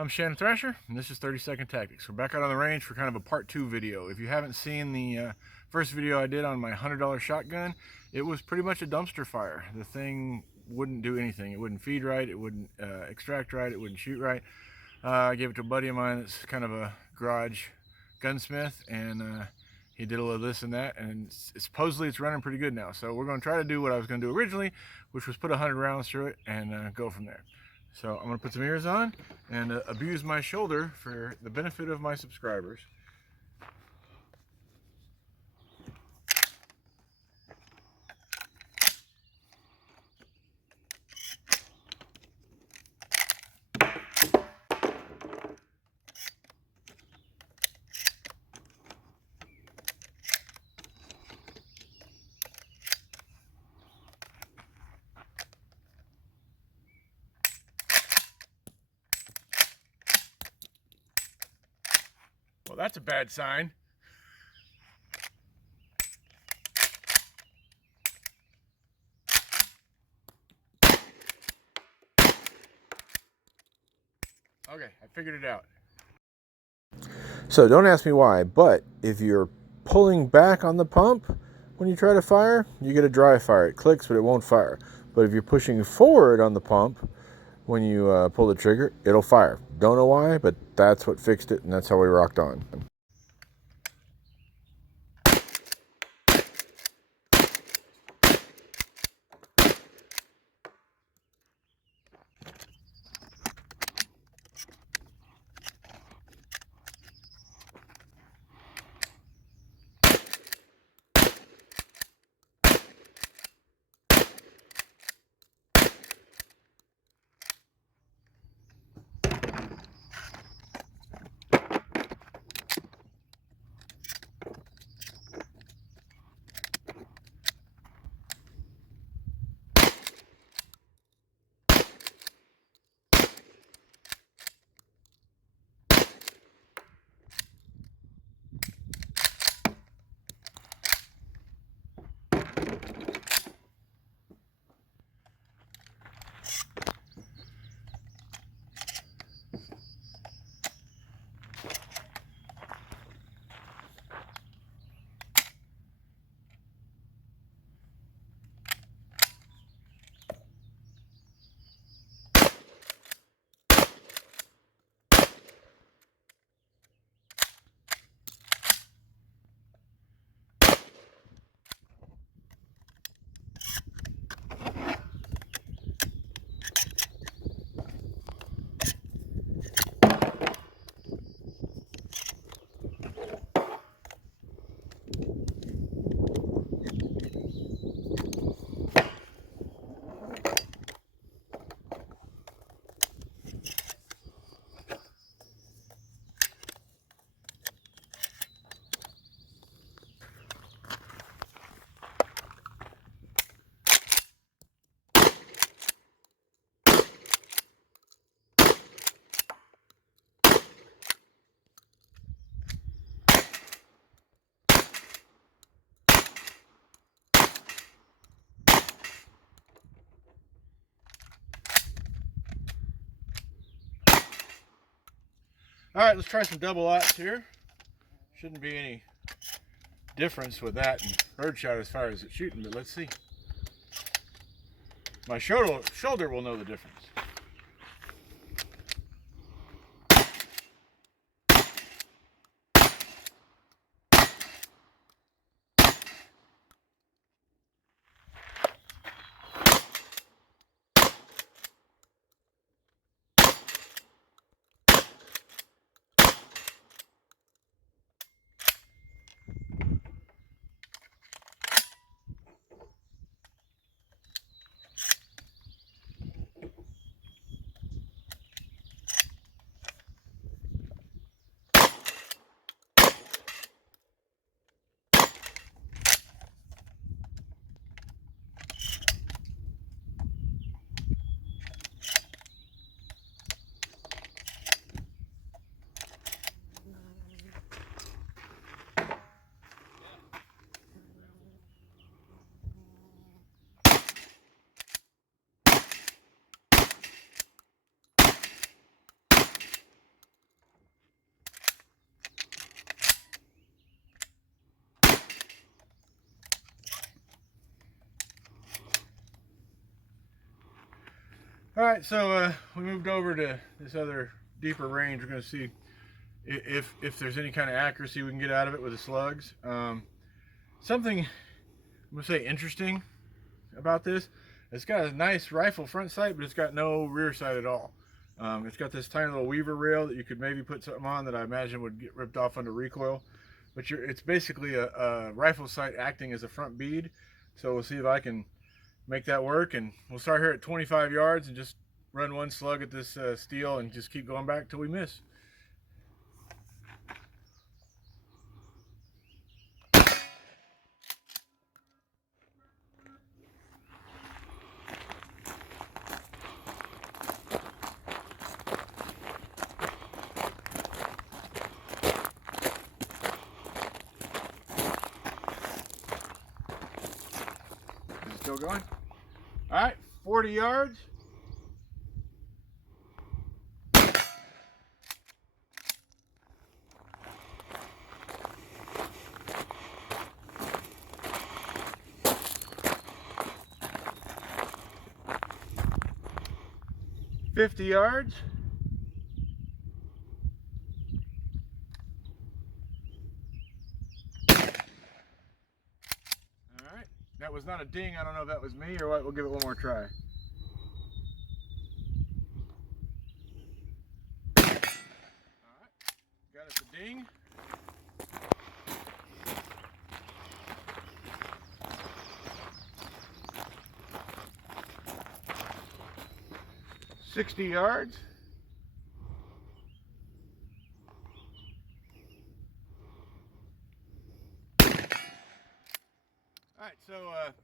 I'm Shannon Thrasher, and this is 30-Second Tactics. We're back out on the range for kind of a part 2 video. If you haven't seen the first video I did on my $100 shotgun, it was pretty much a dumpster fire. The thing wouldn't do anything. It wouldn't feed right, it wouldn't extract right, it wouldn't shoot right. I gave it to a buddy of mine that's kind of a garage gunsmith, and he did a little this and that, and supposedly it's running pretty good now. So we're going to try to do what I was going to do originally, which was put 100 rounds through it and go from there. So I'm going to put some ears on and abuse my shoulder for the benefit of my subscribers. Well, that's a bad sign. Okay, I figured it out. So don't ask me why, but if you're pulling back on the pump when you try to fire, you get a dry fire. It clicks, but it won't fire. But if you're pushing forward on the pump, when you pull the trigger, it'll fire. Don't know why, but that's what fixed it, and that's how we rocked on. All right, let's try some double aughts here. Shouldn't be any difference with that and birdshot as far as it's shooting, but let's see. My shoulder will know the difference. All right, so we moved over to this other deeper range. We're going to see if there's any kind of accuracy we can get out of it with the slugs. Something I'm going to say interesting about this, it's got a nice rifle front sight, but it's got no rear sight at all. It's got this tiny little weaver rail that you could maybe put something on that I imagine would get ripped off under recoil. But it's basically a rifle sight acting as a front bead. So we'll see if I can make that work, and we'll start here at 25 yards and just run one slug at this steel and just keep going back till we miss. Is it still going? All right, 40 yards. $50 yards. All right, that was not a ding. I don't know if that was me or what. We'll give it one more try. All right, got us a ding. $60 yards. All right, so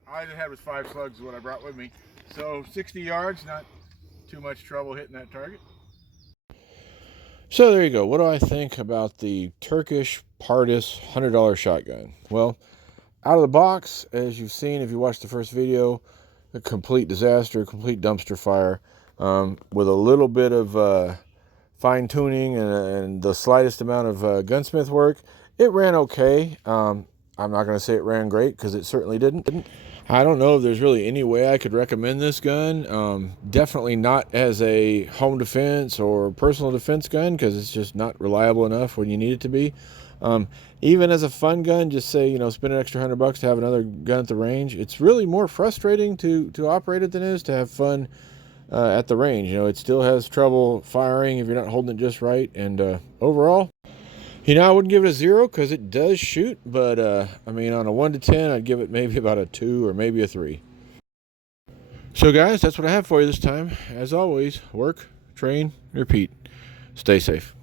all I had was 5 slugs is what I brought with me. So 60 yards, not too much trouble hitting that target. So there you go. What do I think about the Turkish Pardis $100 shotgun? Well, out of the box, as you've seen if you watched the first video, a complete disaster, complete dumpster fire, with a little bit of fine tuning and the slightest amount of gunsmith work. It ran okay. I'm not going to say it ran great because it certainly didn't. I don't know if there's really any way I could recommend this gun. Definitely not as a home defense or personal defense gun because it's just not reliable enough when you need it to be. Even as a fun gun, just say, spend an extra $100 to have another gun at the range. It's really more frustrating to operate it than it is to have fun at the range. It still has trouble firing if you're not holding it just right. And overall, I wouldn't give it a 0 because it does shoot, but I mean, on a 1 to 10, I'd give it maybe about a 2 or maybe a 3. So guys, that's what I have for you this time. As always, work, train, repeat. Stay safe.